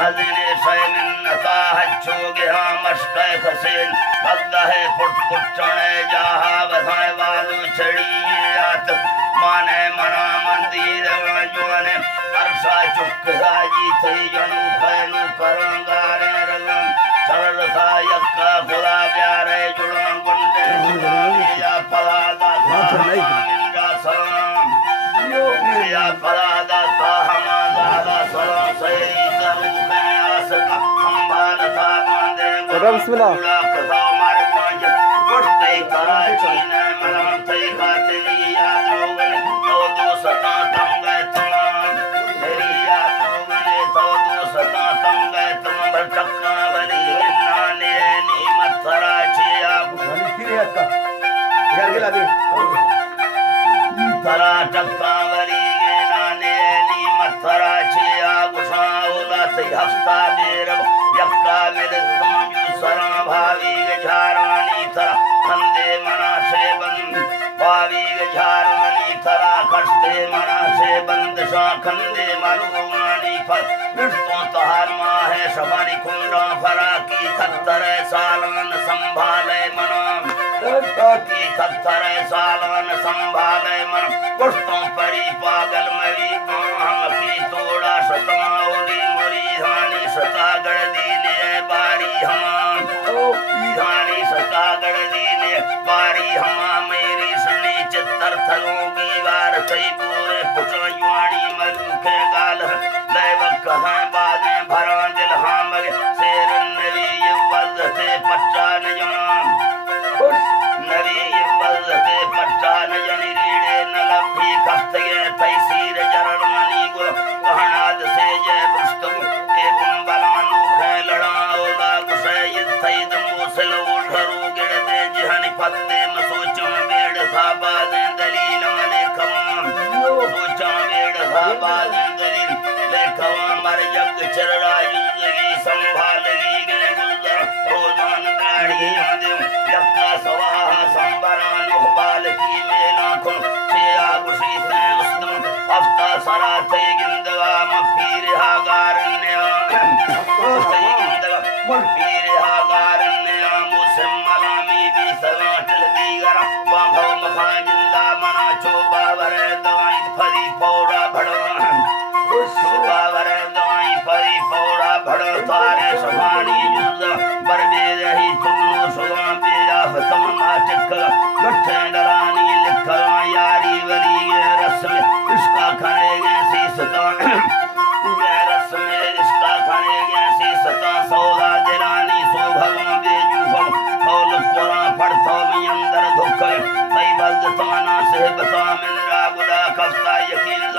हजने सैमिन ताहच्छो गेहा मस्कै खसेन अल्लाह put put चणे जाहा बधाए वालू छड़ी आत माने मना मंदिर जोने अरसा चुक राजी थई जनू खैनु करंगारे रंगम सरल सा यक्का खुदा प्यारे जुड़न गुंडे या फलादा मिंदा सलाम या फलादा सा हमादा सलाम सही करू मैं आस का संभाल था बांधे बिस्मिल्लाह कदा मार पांच बढ़ते कराची ने मलम थई खाते याद होगन तो दो सता तंग तमाम तेरी याद होगन तो दो सता तंग तुम भटका बरी नाने नीमत कराची आप यार गिला दे तरा टक्का बरी नाने नीमत कराची आप साउला से हफ्ता मेर यक्का मेरे समझू सरा भावी झारानी तरा खंदे मना से बंद भावी झारानी तरा खस्ते मना से बंद सा खंदे मरुआनी फल विष्णु तहार माँ है सवानी कुंडा फरा की खत्तर सालन संभाले मना की खत्तर सालन संभाले मन पुष्टों परी पागल मरी हम की तोड़ा सतमाओली मुरी धानी सतागढ़ दीने बारी हम धानी सतागढ़ दीने बारी हम मेरी सुनी चित्तर थलोगी वार थई पूरे पुचवाणी मरुखे गाल दैवक हैं बादे भरा दिल हामल शेर नवी युवल से पच्चा न जनाम नवी युवल से पच्चा न जनी रीड़े न लंबी खस्ते तैसीर जरणानी गो कहनाद से जय पुस्तक एवं बलानु खे लड़ाओ लागु से थई दमो सल उठरू गिड़ दे जहनी पत्ते मसोचो बेड़ था बादे दलील ने कमाम सोचा बेड़ था बादे दलील ले कमाम मर जग चरड़ा जिंदगी संभाल ली गए गुजर रोजान गाड़ी आदे यक्का सवाहा संबरान उखबाल की मेला खुन से आगुशी से उस्तम अफ्ता सरा थे गिंदवा मफीर हागारन्य थे गिंदवा मफीर हागारन्य मुसम मलामी भी सवाट दीगर बांधो मखा जिंदा मना चोबा वरे दवाई फरी पौड़ा भड़ो चोबा वरे दवाई फरी पौड़ा भड़ो तारे सवानी जुज बरबे रही तुमनो सुवा बेया फतम माटिक गठे डरानी लिखा यारी वरी रस में इसका खाने सी सता रस में इसका खाने सी सता सौदा दिलानी सो भगवान बेजू फल कौल कोरा पड़तो में अंदर धुक तई बज ताना से बता मिल गुदा कफ्ता यकीन